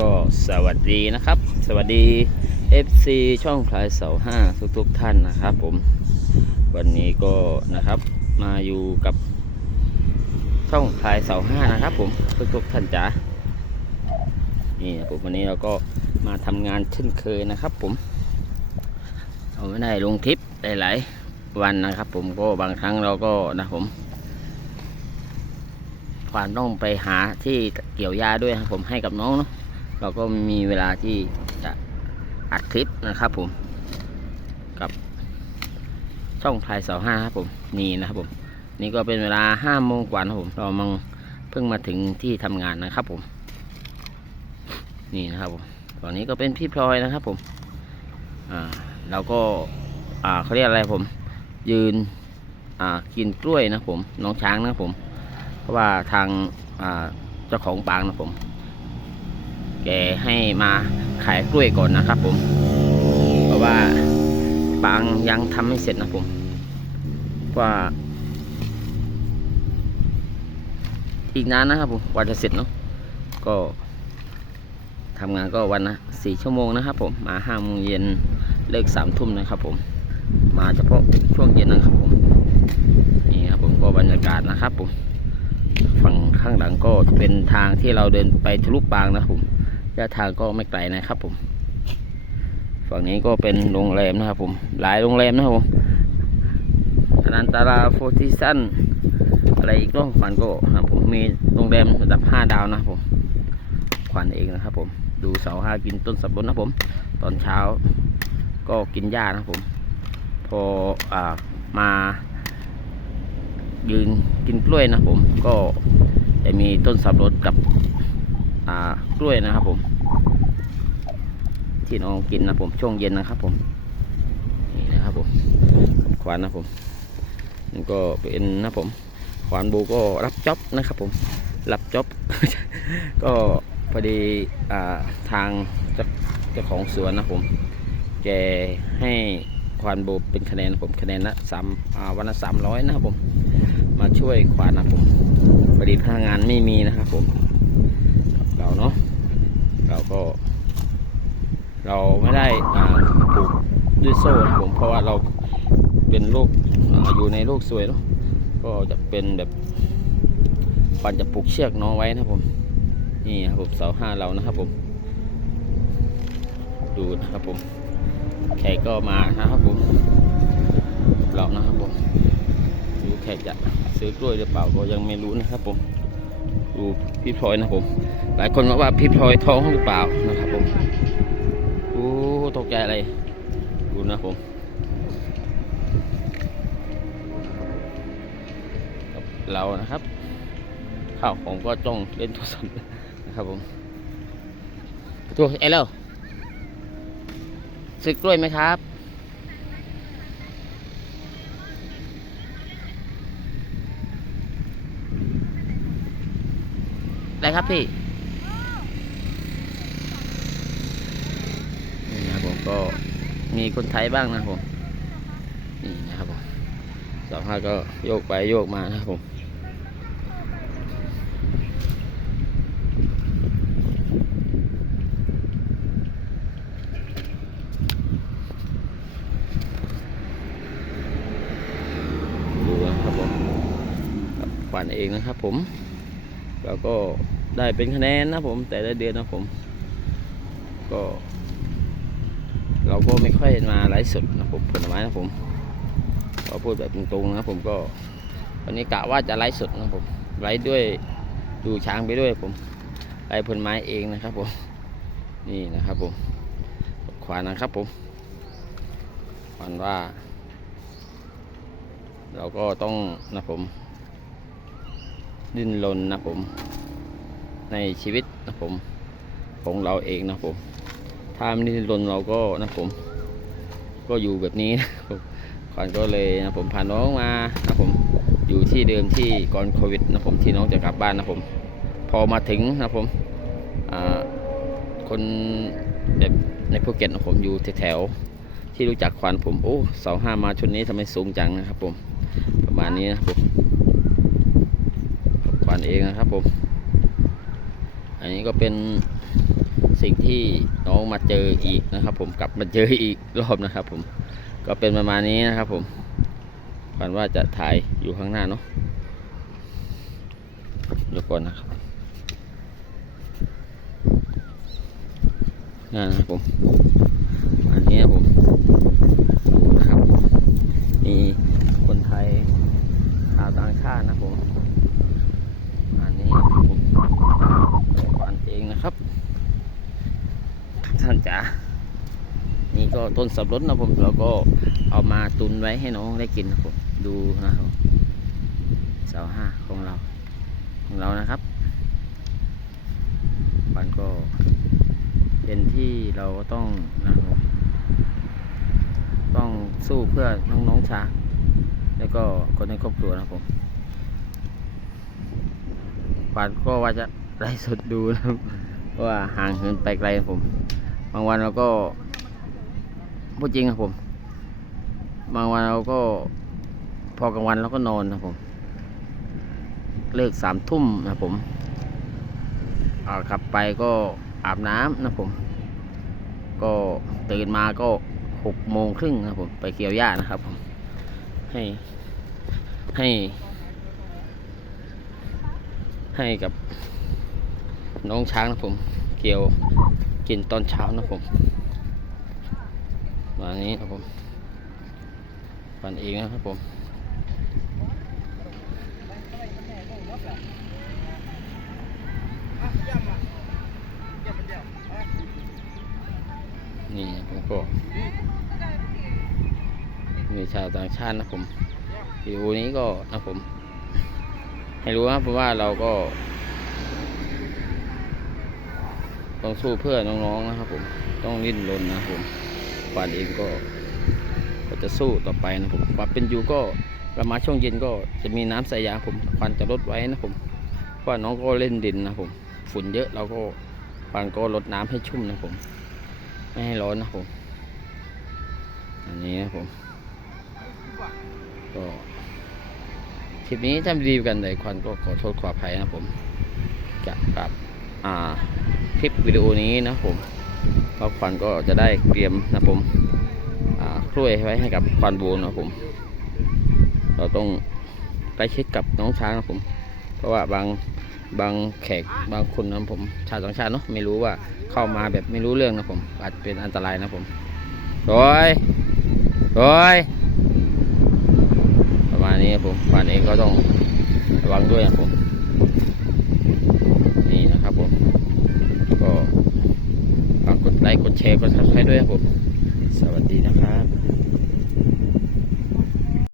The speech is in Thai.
ก็สวัสดีนะครับ สวัสดี FC ช่องพลายเสาห้าทุกทุกๆท่านนะครับผม วันนี้ก็นะครับมาอยู่กับช่องพลายเสาห้านะครับ ผมทุกทุกๆท่านจ๋านี่ผมวันนี้เราก็มาทำงานเช่นเคยนะครับ ผมเราไม่ได้ลงทริปหลายๆวันนะครับ ผมก็บางครั้งเราก็นะผมควานต้องไปหาที่เกี่ยวหญ้าด้วยครับผมให้กับน้องเนาะ เราก็มีเวลาที่จะอัดคลิปนะครับผม กับช่องพลายเสาห้าครับผมนี่นะครับผม นี่ก็เป็นเวลาห้าโมงกว่านะครับผมเรามังเพิ่งมาถึงที่ทำงานนะครับผม นี่นะครับผมตอนนี้ก็เป็นพี่พลอยนะครับผมอ่าเราก็อ่าเขาเรียกอะไรผม ยืนอ่ากินกล้วยนะผมน้องช้างนะผม เพราะว่าทางอ่าเจ้าของปางนะผม แกให้มาขายกล้วยก่อนนะครับ ผม เพราะว่าปางยังทำไม่เสร็จนะผมว่าอีกนานนะครับผมกว่าจะเสร็จเนาะก็ทำงานก็วันละสี่ชั่วโมงนะครับ ผมมาห้าโมงเย็นเลิกสามทุ่มนะครับผม มาเฉพาะช่วงเย็นนะครับผมนี่ครับผมก็บรรยากาศนะครับผมฝั่งข้างหลังก็เป็นทางที่เราเดินไปทะลุปางนะครับผม ระยะทางก็ไม่ไกลนะครับผม ฝั่งนี้ก็เป็นโรงแรมนะครับผม หลายโรงแรมนะครับผมอนันตาราโฟติสันอะไรอีกก็ขวัญก็นะครับผมมีโรงแรมระดับ 5 ดาวนะครับผมขวัญเองนะครับผมดูเสาห้ากินต้นสับปะรดนะครับผม ตอนเช้าก็กินหญ้านะครับผม พออ่ามายืนกินกล้วยนะผม ก็จะมีต้นสับปะรดกับอ่า กล้วยนะครับผม ที่น้องกินนะผมช่วงเย็นนะครับผมนี่นะครับผมควานนะผมนี่ก็เป็นนะผมควานโบก็รับจ็อบนะครับผมรับจ็อบ ก็พอดีอ่าทางเจ้าของสวนนะผมแกให้ควานโบเป็นคะแนนนะผมคะแนนละสามวันละสามร้อยนะครับผม มาช่วยควานนะผมพอดีพนักงานไม่มีนะครับผมเราเนาะ เราก็ เราไม่ได้อ่าผูกด้วยโซ่นะผมเพราะว่าเราเป็นโรคออยู่ในโรคซวยเนาะก็จะเป็นแบบควานจะผูกเชือกน้องไว้นะผมนี่ครับผมเสาห้าเรานะครับผม ดูนะครับผมแขกก็มานะครับผมเรานะครับผมดูแขกจะซื้อกล้วยหรือเปล่าก็ยังไม่รู้นะครับผม ดูพี่พลอยนะผม หลายคนบอกว่าพี่พลอยท้องหรือเปล่านะครับผมโอ้ตกใจอะไรดูนะผมเรานะครับข้าวของก็จ้องเล่นโทรศัพท์นะครับผมตัวเอลล์ซื้อกล้วยไหมครับ ครับพี่นี่นะครับผมก็มีคนไทยบ้างนะผมนี่นะครับผมสองห้าก็โยกไปโยกมานะครับผมดูนะครับผมครับขวัญเองนะครับผม แล้วก็ได้เป็นคะแนนนะผม แต่ละเดือนนะผม ก็ เราก็ไม่ค่อยมาไลฟ์สดนะผมผลไม้นะผมก็พูดแบบตรงๆนะผมก็ วันนี้กะว่าจะไลฟ์สดนะผมไลฟ์ด้วยดูช้างไปด้วยผมไลฟ์ผลไม้เองนะครับผมนี่นะครับผมควานนะครับผมควานว่า เราก็ต้องนะผม ดิ้นรนนะผม ในชีวิตนะผมของเราเองนะผม ถ้าไม่ดิ้นรนเราก็นะผม ก็อยู่แบบนี้นะครับก่อนก็เลยนะผมพาน้องมานะผมอยู่ที่เดิมที่ก่อนโควิดนะผมที่น้องจะกลับบ้านนะผม พอมาถึงนะผมคนแบบในภูเก็ตนะผมอยู่แถวๆที่รู้จักควานผมโอ้เสาห้ามาชุดนี้ทำไมสูงจังนะครับผม ประมาณนี้นะครับผม นเองนะครับผมอันนี้ก็เป็นสิ่งที่น้องมาเจออีกนะครับ ผมกลับมาเจออีกรอบนะครับ ผมก็เป็นประมาณนี้นะครับ ผมฝันว่าจะถ่ายอยู่ข้างหน้าเนาะเดี๋ยวก่อนนะครับนั่นนะผมอันนี้ผมดูนะครับ มีคนไทยชาวต่างชาตินะครับผม อันนี้ครับผมฝันเองนะครับ ท่านจ๋า นี่ก็ ต้นสับปะรดนะผมเราก็เอามาตุนไว้ให้น้องได้กินนะผมดูนะครับเสาห้าของเราของเรานะครับมันก็เป็นที่เราต้องนะครับต้องสู้เพื่อน้องๆช้างแล้วก็คนในครอบครัวนะผมปันก็ว่าจะไล่สดดูนะว่าห่างเหินไปไกลนะผม บางวันเราก็ พูดจริงครับผม บางวันเราก็พอกลางวันเราก็นอนนะผม เลิกสามทุ่มนะผมเอาขับไปก็อาบน้ำนะผม ก็ตื่นมาก็หกโมงครึ่งนะผมไปเกี่ยวหญ้านะครับผม ให้ให้ ให้กับน้องช้างนะผม เกี่ยวกินตอนเช้านะผม วันนี้นะผมปั่นเองนะครับผมนี่ผมก็มีชาวต่างชาตินะผมวิวนี้ก็นะผม ให้รู้นะเพราะว่าเราก็ต้องสู้เพื่อน้องๆนะครับผม ต้องดิ้นรนนะครับผม ปานเองก็ก็จะสู้ต่อไปนะผมความเป็นอยู่ก็ประมาณช่วงเย็นก็จะมีน้ำใส่ยางผมควันจะลดไว้นะผมเพราะน้องก็เล่นดินนะผมฝุ่นเยอะเราก็ควันก็ลดน้ำให้ชุ่มนะผม ไม่ให้ร้อนนะผม อันนี้นะผม ก็คลิปนี้ถ้ารีวิวกันใดควันก็ขอโทษขออภัยนะผมจะปรับอ่าคลิปวิดีโอนี้นะผม ก็ควันก็จะได้เตรียมนะผมกล้วยไว้ให้กับควันโบนะผม เราต้องใกล้ชิดกับน้องช้างนะผม เพราะว่าบางบางแขกบางคนนะผม ชาวต่างชาติเนาะไม่รู้ว่าเข้ามาแบบไม่รู้เรื่องนะผม อาจเป็นอันตรายนะผมโอ้ยโอ้ยประมาณนี้ครับผมควันเองก็ต้องระวังด้วยนะผม ไลค์ กดแชร์ กดซับสไครต์ด้วยครับผม สวัสดีนะครับ